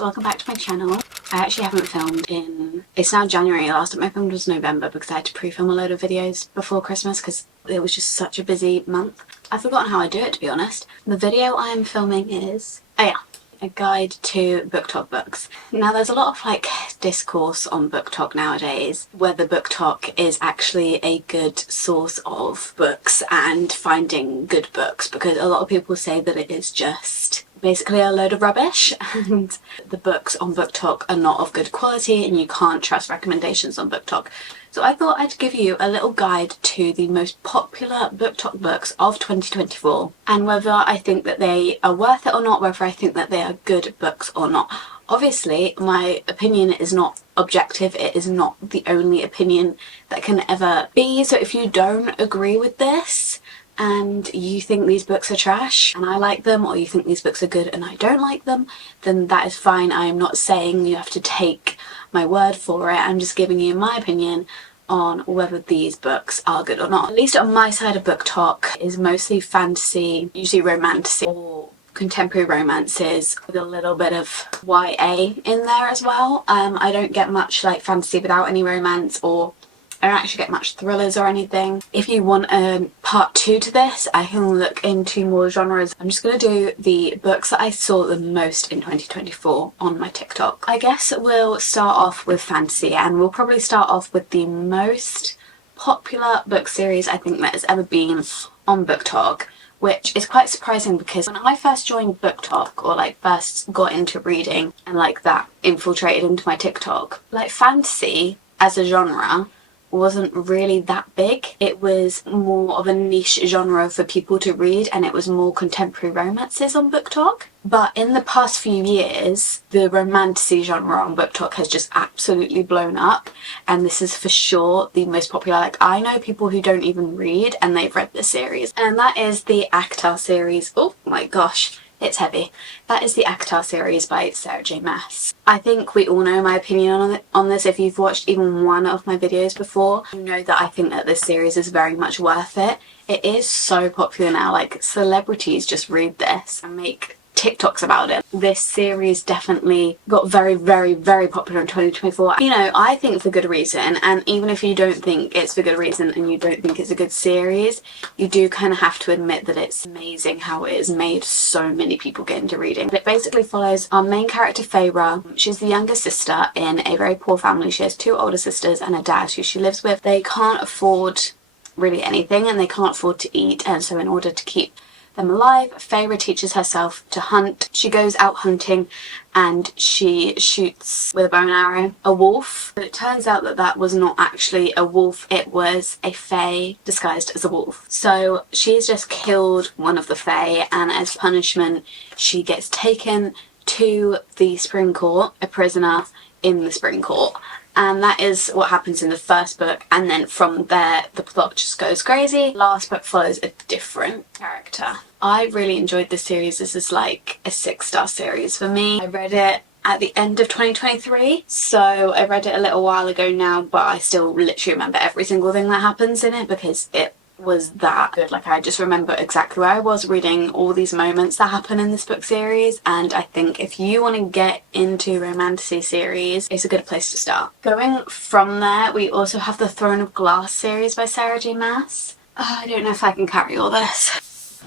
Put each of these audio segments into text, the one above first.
welcome back to my channel. I actually haven't filmed in, it's now January, last time I filmed was November because I had to pre-film a load of videos before Christmas because it was just such a busy month. I've forgotten how I do it, to be honest. The video I am filming is, a guide to BookTok books. Now there's a lot of like discourse on BookTok nowadays whether BookTok is actually a good source of books and finding good books, because a lot of people say that it is just basically a load of rubbish and the books on BookTok are not of good quality and you can't trust recommendations on BookTok. So I thought I'd give you a little guide to the most popular BookTok books of 2024 and whether I think that they are worth it or not, whether I think that they are good books or not. Obviously, my opinion is not objective, it is not the only opinion that can ever be, so if you don't agree with this and you think these books are trash and I like them, or you think these books are good and I don't like them, then that is fine. I am not saying you have to take my word for it, I'm just giving you my opinion on whether these books are good or not. At least on my side of BookTok is mostly fantasy, usually romantic or contemporary romances with a little bit of YA in there as well. I don't get much like fantasy without any romance, or I don't actually get much thrillers or anything. If you want a part 2 to this, I can look into more genres. I'm just going to do the books that I saw the most in 2024 on my TikTok. I guess we'll start off with fantasy, and we'll probably start off with the most popular book series I think that has ever been on BookTok, which is quite surprising because when I first joined BookTok, or like first got into reading and like that infiltrated into my TikTok, like fantasy as a genre wasn't really that big. It was more of a niche genre for people to read, and it was more contemporary romances on BookTok. But in the past few years, the romantasy genre on BookTok has just absolutely blown up, and this is for sure the most popular. Like, I know people who don't even read and they've read this series, and that is the Actar series. Oh my gosh, it's heavy. That is the Actar series by Sarah J Maas. I think we all know my opinion on this. If you've watched even one of my videos before, you know that I think that this series is very much worth it. It is so popular now, like celebrities just read this and make TikToks about it. This series definitely got very, very, very popular in 2024. You know, I think for good reason, and even if you don't think it's for good reason and you don't think it's a good series, you do kind of have to admit that it's amazing how it has made so many people get into reading. It basically follows our main character, Feyre. She's the younger sister in a very poor family. She has 2 older sisters and a dad who she lives with. They can't afford really anything and they can't afford to eat, and so in order to keep them alive, Feyre teaches herself to hunt. She goes out hunting and she shoots with a bow and arrow a wolf, but it turns out that that was not actually a wolf, it was a fae disguised as a wolf. So she's just killed one of the fae, and as punishment she gets taken to the Spring Court, a prisoner in the Spring Court. And that is what happens in the first book, and then from there the plot just goes crazy. Last book follows a different character. I really enjoyed this series. This is like a 6-star series for me. I read it at the end of 2023, so I read it a little while ago now, but I still literally remember every single thing that happens in it because it was that good. Like, I just remember exactly where I was reading all these moments that happen in this book series, and I think if you want to get into romantasy series, it's a good place to start. Going from there, we also have the Throne of Glass series by Sarah J Maas. I don't know if I can carry all this.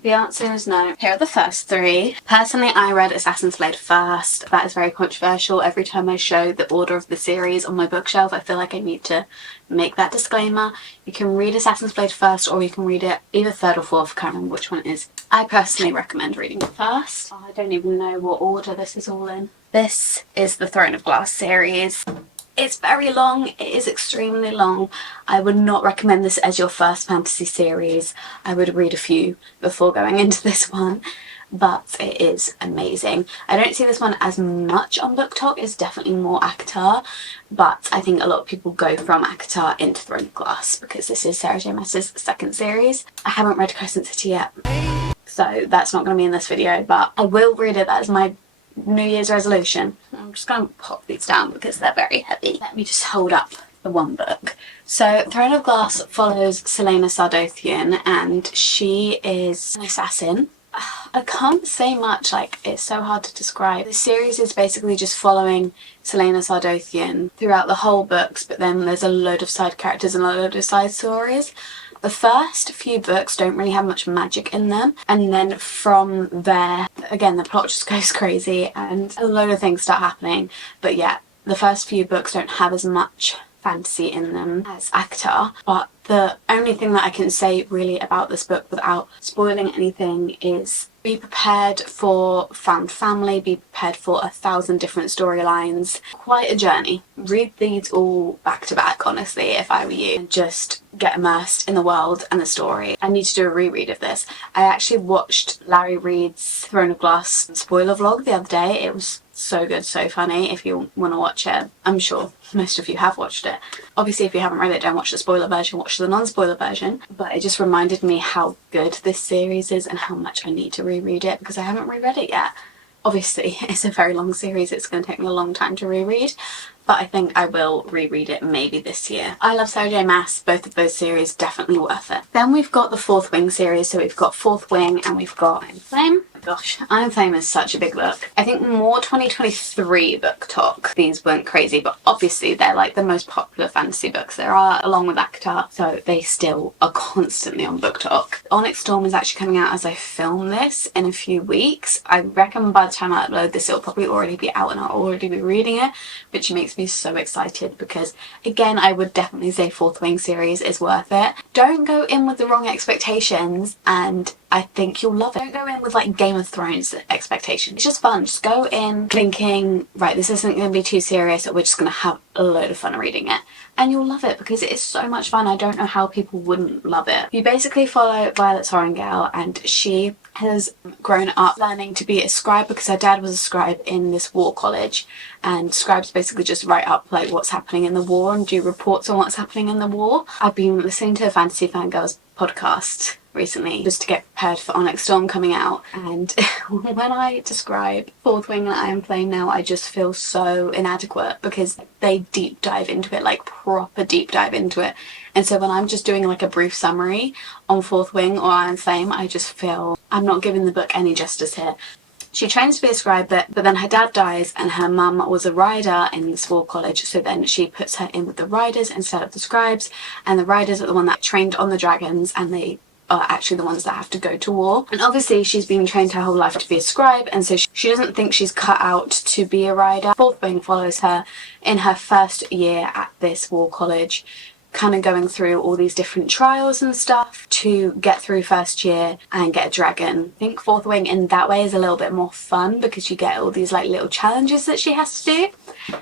The answer is no. Here are the first 3. Personally, I read Assassin's Blade first. That is very controversial. Every time I show the order of the series on my bookshelf, I feel like I need to make that disclaimer. You can read Assassin's Blade first, or you can read it either 3rd or 4th, I can't remember which one it is. I personally recommend reading it first. Oh, I don't even know what order this is all in. This is the Throne of Glass series. It's very long, it is extremely long. I would not recommend this as your first fantasy series. I would read a few before going into this one, but it is amazing. I don't see this one as much on BookTok, it's definitely more Actar, but I think a lot of people go from Actar into Throne of Glass because this is Sarah J Maas's 2nd series. I haven't read Crescent City yet, so that's not going to be in this video, but I will read it. That is my New Year's resolution. I'm just going to pop these down because they're very heavy. Let me just hold up the one book. So Throne of Glass follows Selena Sardothian, and she is an assassin. I can't say much, like, it's so hard to describe. The series is basically just following Selena Sardothian throughout the whole books, but then there's a load of side characters and a load of side stories. The first few books don't really have much magic in them, and then from there, again, the plot just goes crazy and a load of things start happening. But yeah, the first few books don't have as much fantasy in them as Actar, but the only thing that I can say really about this book without spoiling anything is be prepared for found family, be prepared for 1,000 different storylines. Quite a journey. Read these all back to back, honestly, if I were you, and just get immersed in the world and the story. I need to do a reread of this. I actually watched Larry Reed's Throne of Glass spoiler vlog the other day. It was so good, so funny. If you want to watch it, I'm sure most of you have watched it. Obviously, if you haven't read it, don't watch the spoiler version, watch the non-spoiler version. But it just reminded me how good this series is and how much I need to reread it because I haven't reread it yet. Obviously, it's a very long series. It's going to take me a long time to reread, but I think I will reread it maybe this year. I love Sarah J Maas. Both of those series definitely worth it. Then we've got the Fourth Wing series. So we've got Fourth Wing and we've got Iron Flame. Gosh, Iron Flame is such a big book. I think more 2023 BookTok. These weren't crazy, but obviously they're like the most popular fantasy books there are, along with Actar, so they still are constantly on BookTok. Onyx Storm is actually coming out as I film this in a few weeks. I reckon by the time I upload this it'll probably already be out and I'll already be reading it, which makes me so excited because, again, I would definitely say Fourth Wing series is worth it. Don't go in with the wrong expectations and I think you'll love it. Don't go in with like Game of Thrones expectations. It's just fun. Just go in thinking, right, this isn't going to be too serious, we're just going to have a load of fun reading it. And you'll love it because it is so much fun. I don't know how people wouldn't love it. You basically follow Violet Sorrengail and she has grown up learning to be a scribe because her dad was a scribe in this war college, and scribes basically just write up like what's happening in the war and do reports on what's happening in the war. I've been listening to a Fantasy Fangirls podcast recently just to get prepared for Onyx Storm coming out, and when I describe Fourth Wing and Iron Flame now, I just feel so inadequate because they deep dive into it, like proper deep dive into it. And so when I'm just doing like a brief summary on Fourth Wing or Iron Flame, I just feel I'm not giving the book any justice here. She trains to be a scribe, but then her dad dies and her mum was a rider in this war college, so then she puts her in with the riders instead of the scribes, and the riders are the one that trained on the dragons and they are actually the ones that have to go to war. And obviously she's been trained her whole life to be a scribe, and so she doesn't think she's cut out to be a rider. Fourth Wing follows her in her first year at this war college, kind of going through all these different trials and stuff to get through first year and get a dragon. I think Fourth Wing in that way is a little bit more fun because you get all these like little challenges that she has to do.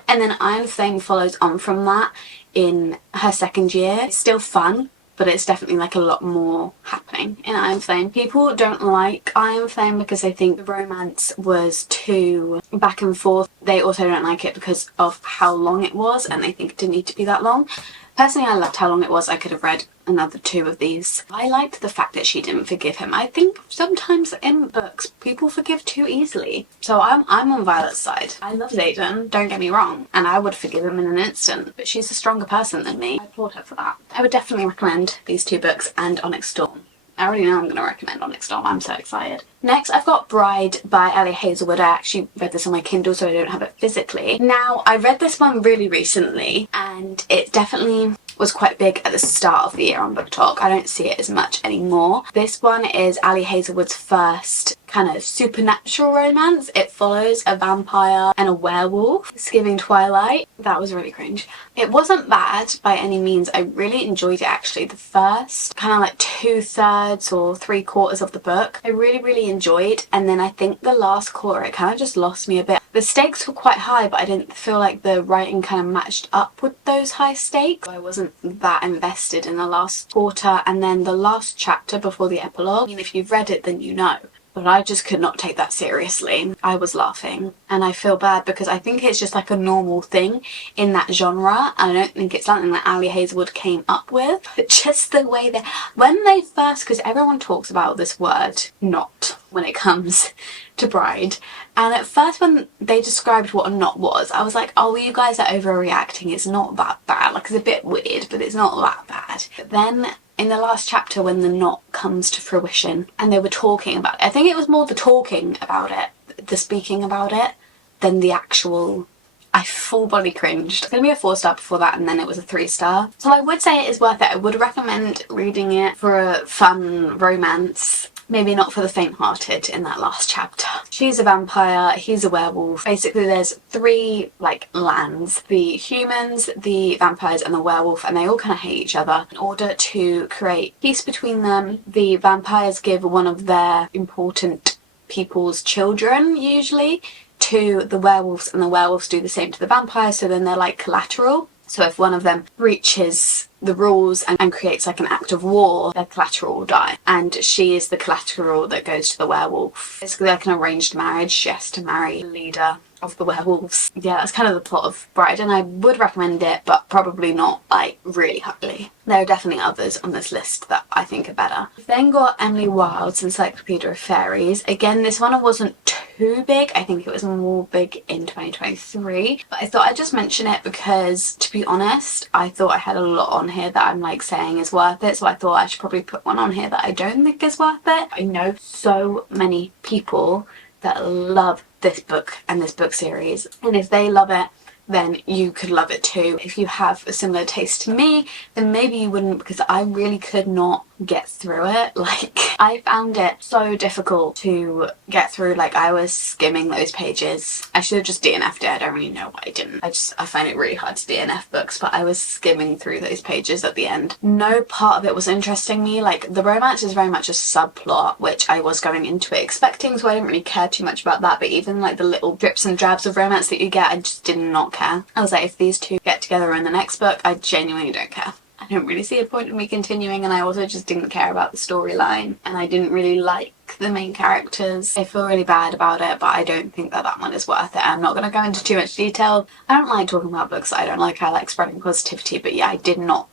And then Iron Flame follows on from that in her second year. It's still fun, but it's definitely like a lot more happening in Iron Flame. People don't like Iron Flame because they think the romance was too back and forth. They also don't like it because of how long it was and they think it didn't need to be that long. Personally, I loved how long it was. I could have read another 2 of these. I liked the fact that she didn't forgive him. I think sometimes in books people forgive too easily. So I'm on Violet's side. I love Xaden, don't get me wrong, and I would forgive him in an instant, but she's a stronger person than me. I applaud her for that. I would definitely recommend these 2 books and Onyx Storm. I already know I'm going to recommend Onyx Storm. I'm so excited. Next, I've got Bride by Ali Hazelwood. I actually read this on my Kindle, so I don't have it physically. Now, I read this one really recently, and it definitely was quite big at the start of the year on BookTok. I don't see it as much anymore. This one is Ali Hazelwood's first kind of supernatural romance. It follows a vampire and a werewolf. It's giving Twilight. That was really cringe. It wasn't bad by any means. I really enjoyed it actually. The first kind of like 2/3 or 3/4 of the book I really enjoyed, and then I think the last quarter it kind of just lost me a bit. The stakes were quite high, but I didn't feel like the writing kind of matched up with those high stakes. I wasn't that invested in the last quarter, and then the last chapter before the epilogue, I mean, if you've read it then you know, but I just could not take that seriously. I was laughing, and I feel bad because I think it's just like a normal thing in that genre. I don't think it's something that Ali Hazelwood came up with, but just the way that when they first, because everyone talks about this word not when it comes to Bride, and at first when they described what a knot was, I was like, oh, you guys are overreacting, it's not that bad, like it's a bit weird but it's not that bad. But then in the last chapter when the knot comes to fruition. And they were talking about it. I think it was more the talking about it, the speaking about it, than the actual... I full body cringed. It's gonna be a 4-star before that, and then it was a 3-star. So I would say it is worth it. I would recommend reading it for a fun romance. Maybe not for the faint-hearted in that last chapter. She's a vampire, he's a werewolf. Basically there's 3 like lands. The humans, the vampires and the werewolf, and they all kind of hate each other. In order to create peace between them, the vampires give one of their important people's children, usually, to the werewolves, and the werewolves do the same to the vampires, so then they're like collateral. So if one of them breaches the rules and creates like an act of war, their collateral will die. And she is the collateral that goes to the werewolf. Basically like an arranged marriage. She has to marry the leader of the werewolves. Yeah, that's kind of the plot of Bride, and I would recommend it, but probably not like really highly. There are definitely others on this list that I think are better. We've then got Emily Wilde's Encyclopedia of Fairies. Again, this one wasn't too big. I think it was more big in 2023, but I thought I'd just mention it because, to be honest, I thought I had a lot on here that I'm like saying is worth it, so I thought I should probably put one on here that I don't think is worth it. I know so many people that love this book and this book series, and if they love it, then you could love it too. If you have a similar taste to me, then maybe you wouldn't, because I really could not get through it. Like, I found it so difficult to get through. Like, I was skimming those pages. I should have just DNF'd it. I don't really know why I didn't. I find it really hard to DNF books, but I was skimming through those pages at the end. No part of it was interesting me. Like, the romance is very much a subplot, which I was going into it expecting, so I didn't really care too much about that. But even like the little drips and drabs of romance that you get, I just did not care. I was like, if these two get together in the next book, I genuinely don't care. I don't really see a point in me continuing, and I also just didn't care about the storyline, and I didn't really like the main characters. I feel really bad about it, but I don't think that that one is worth it. I'm not going to go into too much detail. I don't like talking about books that I don't like. I like spreading positivity, but yeah, I did not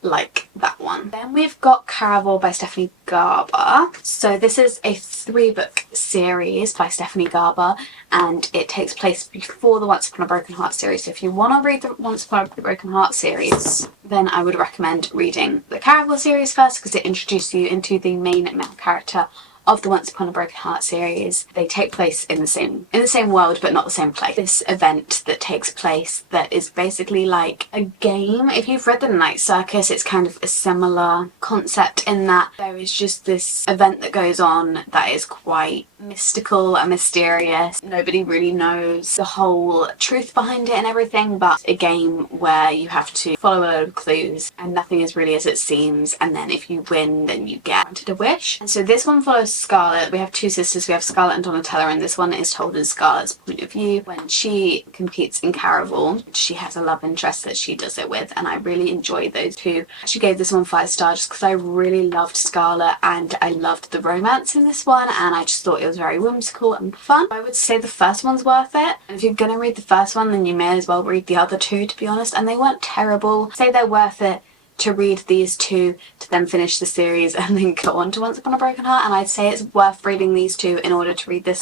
like that one. Then we've got Caravel by Stephanie Garber. So this is a 3-book series by Stephanie Garber, and it takes place before the Once Upon a Broken Heart series. So if you want to read the Once Upon a Broken Heart series, then I would recommend reading the Caravel series first, because it introduces you into the main male character of the Once Upon a Broken Heart series. They take place in the same world, but not the same place. This event that takes place that is basically like a game. If you've read The Night Circus, it's kind of a similar concept in that there is just this event that goes on that is quite mystical and mysterious. Nobody really knows the whole truth behind it and everything, but a game where you have to follow a load of clues and nothing is really as it seems, and then if you win, then you get granted a wish. And so this one follows Scarlet. We have 2 sisters. We have Scarlet and Donatella, and this one is told in Scarlet's point of view. When she competes in Caravel, she has a love interest that she does it with, and I really enjoyed those 2. She gave this one 5 stars just because I really loved Scarlet and I loved the romance in this one, and I just thought it was very whimsical and fun. I would say the first one's worth it, and if you're gonna read the first one, then you may as well read the other 2, to be honest, and they weren't terrible. Say they're worth it to read these 2 to then finish the series and then go on to Once Upon a Broken Heart, and I'd say it's worth reading these 2 in order to read the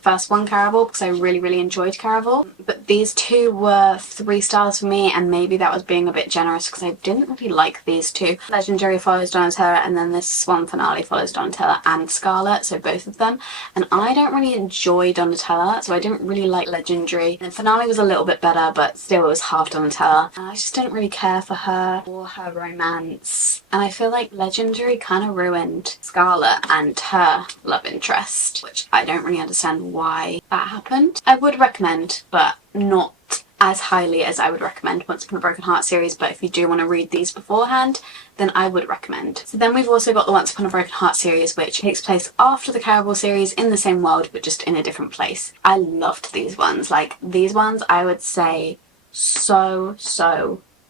first one, Caravel, because I really enjoyed Caravel. But these 2 were 3 stars for me, and maybe that was being a bit generous because I didn't really like these 2. Legendary follows Donatella, and then this one finale follows Donatella and Scarlet, so both of them. And I don't really enjoy Donatella, so I didn't really like Legendary. And finale was a little bit better, but still it was half Donatella. And I just didn't really care for her or her romance. And I feel like Legendary kind of ruined Scarlet and her love interest, which I don't really understand why that happened. I would recommend, but not as highly as I would recommend Once Upon a Broken Heart series, but if you do want to read these beforehand, then I would recommend. So then we've also got the Once Upon a Broken Heart series, which takes place after the Caravel series in the same world, but just in a different place. I loved these ones. Like, these ones I would say so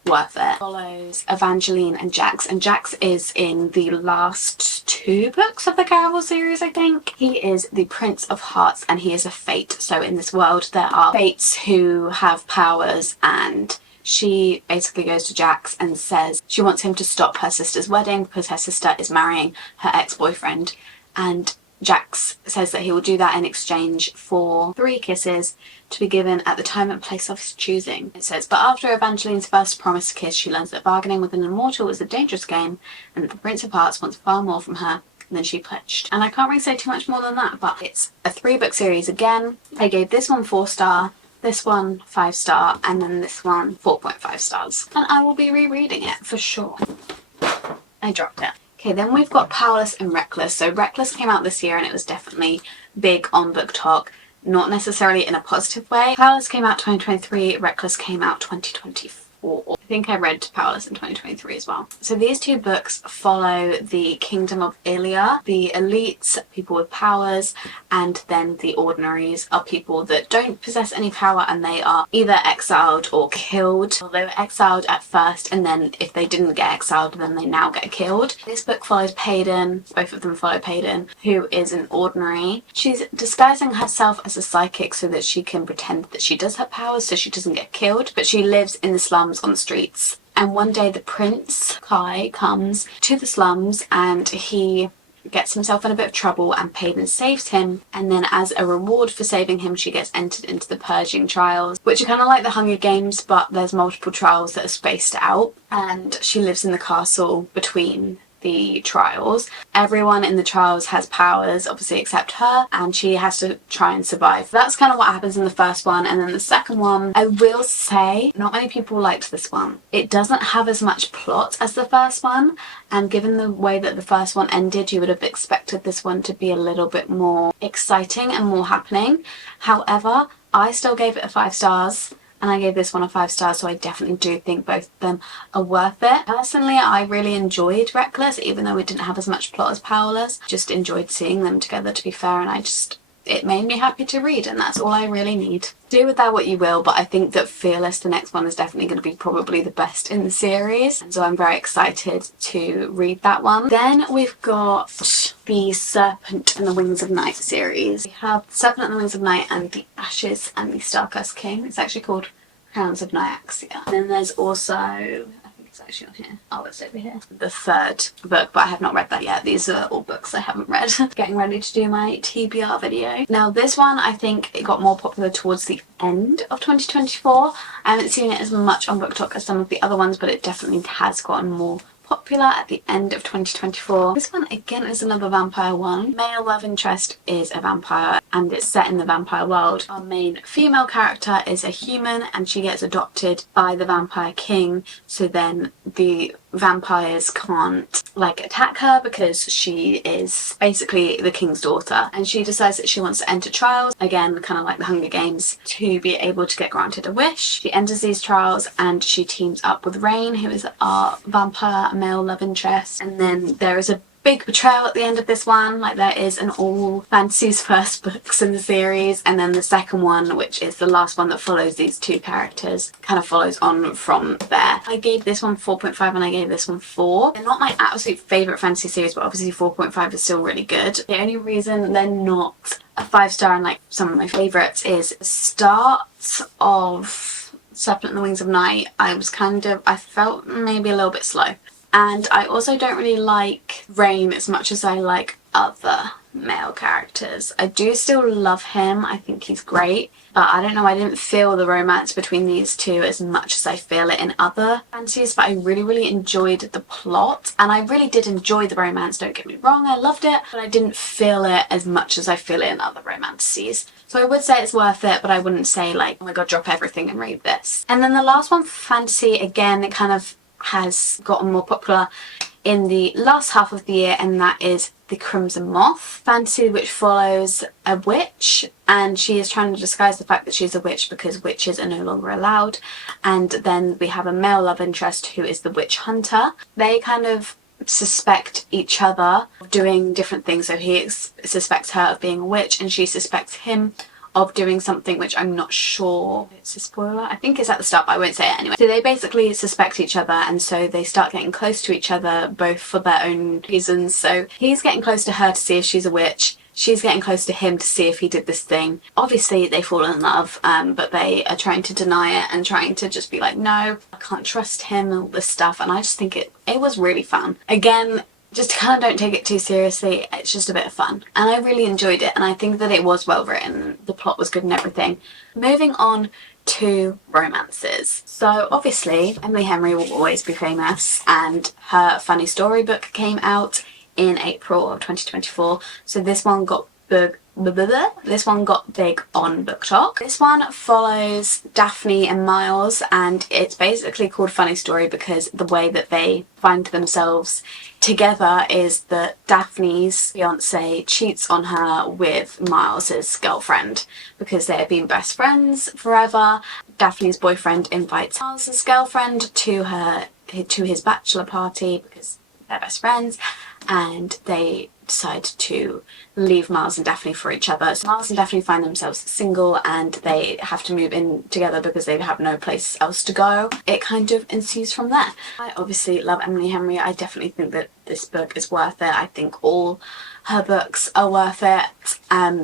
worth it. Follows Evangeline and Jax, and Jax is in the last 2 books of the Caravel series, I think. He is the Prince of Hearts, and he is a fate. So in this world there are fates who have powers, and she basically goes to Jax and says she wants him to stop her sister's wedding because her sister is marrying her ex-boyfriend, and Jax says that he will do that in exchange for 3 kisses to be given at the time and place of his choosing. It says, but after Evangeline's first promised kiss, she learns that bargaining with an immortal is a dangerous game and that the Prince of Hearts wants far more from her than she pledged. And I can't really say too much more than that, but it's a 3-book series again. I gave this one 4-star, this one 5-star, and then this one 4.5 stars. And I will be rereading it for sure. I dropped it. Okay, then we've got Powerless and Reckless. So Reckless came out this year and it was definitely big on BookTok, not necessarily in a positive way. Powerless came out 2023, Reckless came out 2024. I think I read Powerless in 2023 as well. So these 2 books follow the kingdom of Ilia. The elites, people with powers, and then the ordinaries are people that don't possess any power and they are either exiled or killed. Well, they were exiled at first, and then if they didn't get exiled, then they now get killed. This book follows Payden, both of them follow Payden, who is an ordinary. She's disguising herself as a psychic so that she can pretend that she does have powers so she doesn't get killed, but she lives in the slums on the streets. And one day the prince, Kai, comes to the slums and he gets himself in a bit of trouble and Payden saves him, and then as a reward for saving him she gets entered into the purging trials, which are kind of like the Hunger Games, but there's multiple trials that are spaced out, and she lives in the castle between the trials. Everyone in the trials has powers, obviously except her, and she has to try and survive. That's kind of what happens in the first one. And then the second one, I will say not many people liked this one. It doesn't have as much plot as the first one, and given the way that the first one ended, you would have expected this one to be a little bit more exciting and more happening. However, I still gave it a 5 stars. And I gave this one a 5 stars, so I definitely do think both of them are worth it. Personally, I really enjoyed Reckless, even though it didn't have as much plot as Powerless. Just enjoyed seeing them together, to be fair, and it made me happy to read, and that's all I really need. Do with that what you will, but I think that Fearless, the next one, is definitely going to be probably the best in the series, and so I'm very excited to read that one. Then we've got the Serpent and the Wings of Night series. We have Serpent and the Wings of Night and the Ashes and the Star-Cursed King. It's actually called Crowns of Nyaxia. And then there's also, it's actually on here. Oh, it's over here. The 3rd book, but I have not read that yet. These are all books I haven't read. Getting ready to do my TBR video. Now this one, I think it got more popular towards the end of 2024. I haven't seen it as much on BookTok as some of the other ones, but it definitely has gotten more popular at the end of 2024. This one again is another vampire one. Male love interest is a vampire and it's set in the vampire world. Our main female character is a human and she gets adopted by the vampire king, so then the vampires can't attack her because she is basically the king's daughter, and she decides that she wants to enter trials, again kind of like the Hunger Games, to be able to get granted a wish. She enters these trials and she teams up with Rain, who is our vampire male love interest, and then there is a big betrayal at the end of this one. There is an all fantasy's first books in the series, and then the second one, which is the last one that follows these 2 characters, kind of follows on from there. I gave this one 4.5 and I gave this one 4. They're not my absolute favourite fantasy series, but obviously 4.5 is still really good. The only reason they're not a 5-star and some of my favourites is the start of Serpent and the Wings of Night. I felt maybe a little bit slow. And I also don't really like Rain as much as I like other male characters. I do still love him, I think he's great, but I don't know, I didn't feel the romance between these 2 as much as I feel it in other fantasies, but I really enjoyed the plot, and I really did enjoy the romance, don't get me wrong, I loved it, but I didn't feel it as much as I feel it in other romances. So I would say it's worth it, but I wouldn't say oh my god, drop everything and read this. And then the last one for fantasy, again, it kind of has gotten more popular in the last half of the year, and that is the Crimson Moth fantasy, which follows a witch, and she is trying to disguise the fact that she's a witch because witches are no longer allowed. And then we have a male love interest who is the witch hunter. They kind of suspect each other of doing different things, so he suspects her of being a witch and she suspects him of doing something which I'm not sure. It's a spoiler. I think it's at the start, but I won't say it anyway. So they basically suspect each other, and so they start getting close to each other, both for their own reasons. So he's getting close to her to see if she's a witch. She's getting close to him to see if he did this thing. Obviously they fall in love, but they are trying to deny it and trying to just be like, no, I can't trust him and all this stuff. And I just think it was really fun. Again, just kind of don't take it too seriously. It's just a bit of fun. And I really enjoyed it, and I think that it was well written. The plot was good and everything. Moving on to romances. So obviously Emily Henry will always be famous, and her funny story book came out in April of 2024. So this one got big on BookTok. This one follows Daphne and Miles, and it's basically called Funny Story because the way that they find themselves together is that Daphne's fiance cheats on her with Miles's girlfriend because they have been best friends forever. Daphne's boyfriend invites Miles's girlfriend to his bachelor party because they're best friends, and they decide to leave Miles and Daphne for each other. So Miles and Daphne find themselves single, and they have to move in together because they have no place else to go. It kind of ensues from there. I obviously love Emily Henry. I definitely think that this book is worth it. I think all her books are worth it.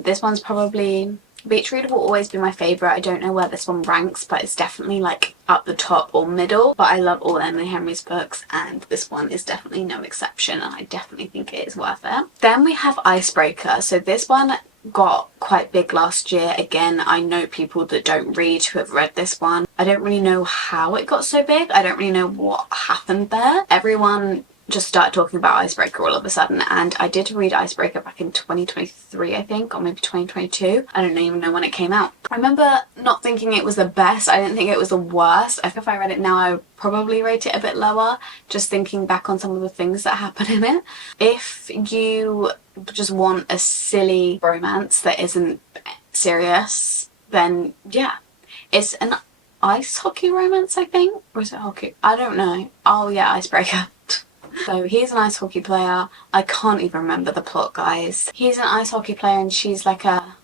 This one's probably... Beach Reader will always be my favourite. I don't know where this one ranks, but it's definitely like up the top or middle. But I love all Emily Henry's books, and this one is definitely no exception, and I definitely think it is worth it. Then we have Icebreaker. So this one got quite big last year. Again, I know people that don't read who have read this one. I don't really know how it got so big. I don't really know what happened there. Everyone just started talking about Icebreaker all of a sudden, and I did read Icebreaker back in 2023, I think, or maybe 2022. I don't even know when it came out. I remember not thinking it was the best. I didn't think it was the worst. I think if I read it now, I would probably rate it a bit lower, just thinking back on some of the things that happen in it. If you just want a silly romance that isn't serious, then yeah. It's an ice hockey romance, I think? Or is it hockey? I don't know. Oh yeah, Icebreaker. So he's an ice hockey player. I can't even remember the plot, guys. He's an ice hockey player and she's like a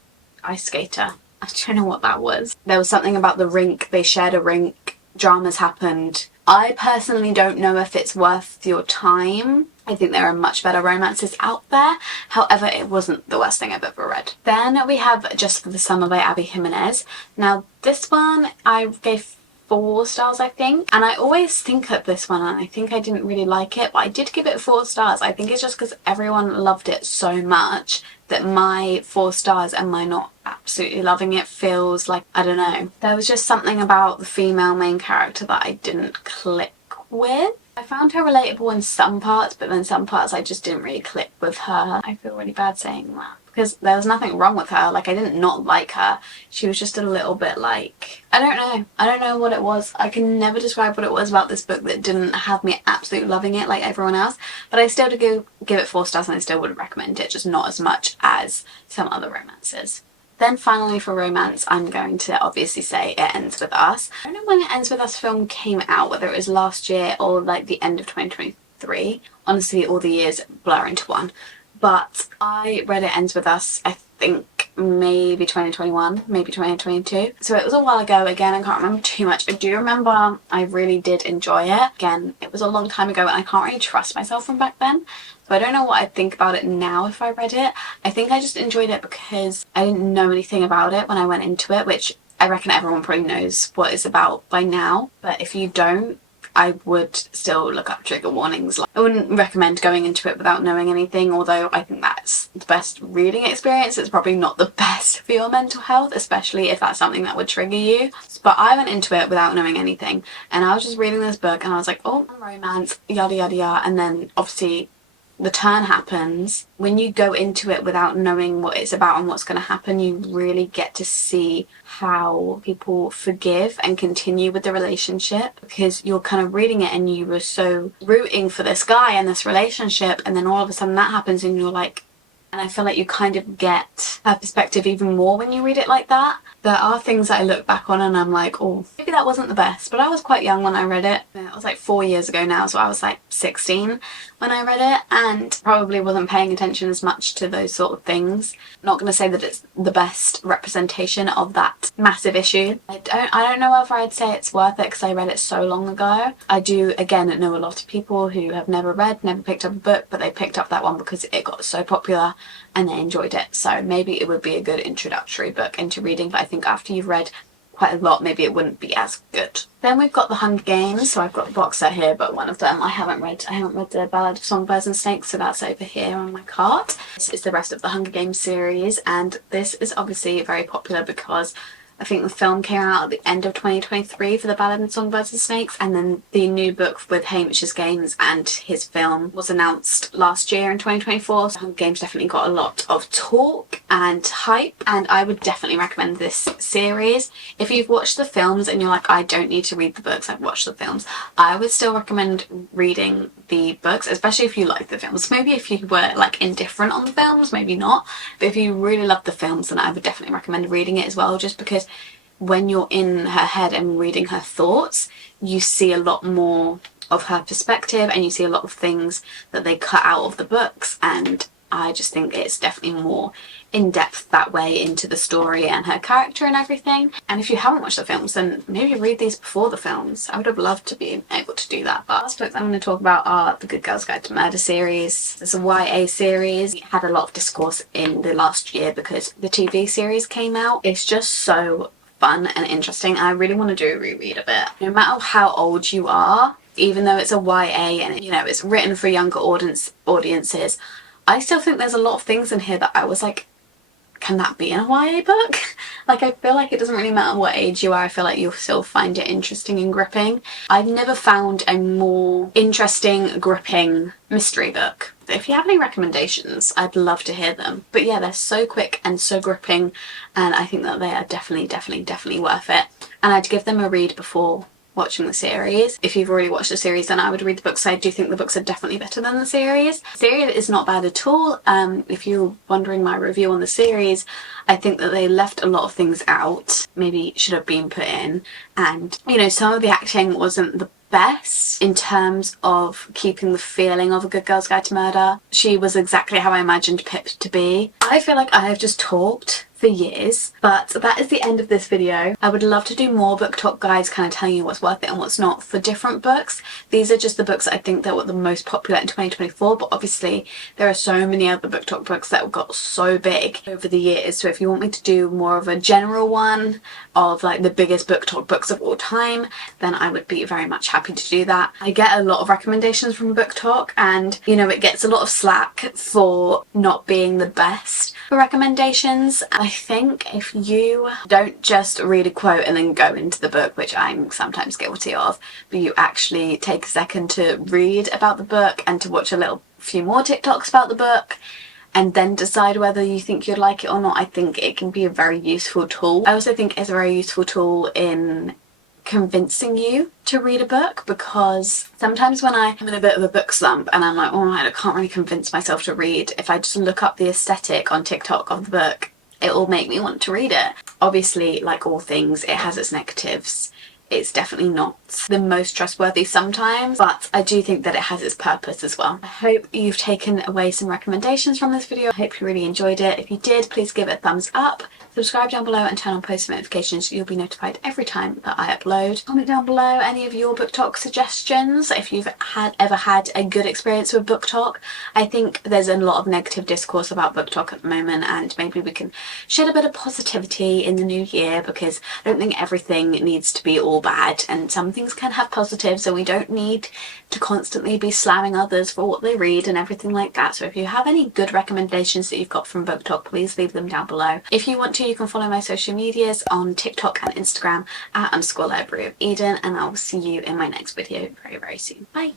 ice skater. I don't know what that was. There was something about the rink. They shared a rink. Dramas happened. I personally don't know if it's worth your time. I think there are much better romances out there. However, it wasn't the worst thing I've ever read. Then we have Just for the Summer by Abby Jimenez. Now this one I gave 4 stars, I think, and I always think of this one and I think I didn't really like it, but I did give it 4 stars. I think it's just because everyone loved it so much that my 4 stars and my not absolutely loving it feels like, I don't know, there was just something about the female main character that I didn't click with. I found her relatable in some parts, but then some parts I just didn't really click with her. I feel really bad saying that because there was nothing wrong with her. Like, I didn't not like her. She was just a little bit like, I don't know what it was. I can never describe what it was about this book that didn't have me absolutely loving it like everyone else. But I still do give it 4 stars, and I still wouldn't recommend it, just not as much as some other romances. Then finally for romance, I'm going to obviously say It Ends With Us. I don't know when It Ends With Us film came out, whether it was last year or like the end of 2023. Honestly, all the years blur into one. But I read It Ends With Us, I think maybe 2021, maybe 2022. So it was a while ago. Again, I can't remember too much. I do remember I really did enjoy it. Again, it was a long time ago and I can't really trust myself from back then. So I don't know what I'd think about it now if I read it. I think I just enjoyed it because I didn't know anything about it when I went into it, which I reckon everyone probably knows what it's about by now. But if you don't, I would still look up trigger warnings. I wouldn't recommend going into it without knowing anything, although I think that's the best reading experience. It's probably not the best for your mental health, especially if that's something that would trigger you. But I went into it without knowing anything, and I was just reading this book and I was like, oh, romance, yada yada yada, and then obviously the turn happens. When you go into it without knowing what it's about and what's going to happen, you really get to see how people forgive and continue with the relationship, because you're kind of reading it and you were so rooting for this guy and this relationship, and then all of a sudden that happens and you're like, and I feel like you kind of get her perspective even more when you read it like that. There are things that I look back on and I'm like, oh, maybe that wasn't the best, but I was quite young when I read it. It was like 4 years ago now, so I was like 16 when I read it, and probably wasn't paying attention as much to those sort of things. Not going to say that it's the best representation of that massive issue. I don't know if I'd say it's worth it because I read it so long ago. I do, again, know a lot of people who have never picked up a book, but they picked up that one because it got so popular and they enjoyed it. So maybe it would be a good introductory book into reading, but I think after you've read quite a lot, maybe it wouldn't be as good. Then we've got the Hunger Games. So I've got the box set here, but one of them I haven't read. I haven't read the Ballad of Songbirds and Snakes, so that's over here on my cart. This is the rest of the Hunger Games series, and this is obviously very popular because I think the film came out at the end of 2023 for The Ballad of Songbirds and Snakes, and then the new book with Hamish's Games and his film was announced last year in 2024. So Hunger Games definitely got a lot of talk and hype, and I would definitely recommend this series. If you've watched the films and you're like, I don't need to read the books, I've watched the films, I would still recommend reading the books, especially if you like the films. Maybe if you were like indifferent on the films, maybe not, but if you really love the films, then I would definitely recommend reading it as well, just because when you're in her head and reading her thoughts, you see a lot more of her perspective and you see a lot of things that they cut out of the books, and I just think it's definitely more in-depth that way into the story and her character and everything. And if you haven't watched the films, then maybe read these before the films. I would have loved to be able to do that. But last books I'm going to talk about are the Good Girl's Guide to Murder series. There's a YA series. It had a lot of discourse in the last year because the TV series came out. It's just so fun and interesting. I really want to do a reread of it. No matter how old you are, even though it's a YA and you know it's written for younger audiences, I still think there's a lot of things in here that I was like, can that be in a YA book? Like, I feel like it doesn't really matter what age you are, I feel like you'll still find it interesting and gripping. I've never found a more interesting, gripping mystery book. If you have any recommendations, I'd love to hear them. But yeah, they're so quick and so gripping, and I think that they are definitely worth it. And I'd give them a read before watching the series. If you've already watched the series, then I would read the books. I do think the books are definitely better than the series. The series is not bad at all. If you're wondering my review on the series, I think that they left a lot of things out, maybe should have been put in, and you know, some of the acting wasn't the best in terms of keeping the feeling of A Good Girl's Guide to Murder. She was exactly how I imagined Pip to be. I feel like I have just talked for years, but that is the end of this video. I would love to do more book talk guides kind of telling you what's worth it and what's not for different books. These are just the books I think that were the most popular in 2024, but obviously there are so many other book talk books that got so big over the years. So if you want me to do more of a general one of like the biggest book talk books of all time, then I would be very much happy to do that. I get a lot of recommendations from book talk, and you know, it gets a lot of slack for not being the best for recommendations. I think if you don't just read a quote and then go into the book, which I'm sometimes guilty of, but you actually take a second to read about the book and to watch a few more TikToks about the book and then decide whether you think you'd like it or not, I think it can be a very useful tool. I also think it's a very useful tool in convincing you to read a book, because sometimes when I'm in a bit of a book slump and I'm like, oh, I can't really convince myself to read, if I just look up the aesthetic on TikTok of the book, it will make me want to read it. Obviously, like all things, it has its negatives. It's definitely not the most trustworthy sometimes, but I do think that it has its purpose as well. I hope you've taken away some recommendations from this video. I hope you really enjoyed it. If you did, please give it a thumbs up. Subscribe down below and turn on post notifications so you'll be notified every time that I upload. Comment down below any of your book talk suggestions if you've ever had a good experience with book talk. I think there's a lot of negative discourse about book talk at the moment, and maybe we can shed a bit of positivity in the new year, because I don't think everything needs to be all bad, and some things can have positives, so we don't need to constantly be slamming others for what they read and everything like that. So if you have any good recommendations that you've got from book talk, please leave them down below. If you want to, you can follow my social medias on TikTok and Instagram at _libraryofeden, and I'll see you in my next video very soon. Bye!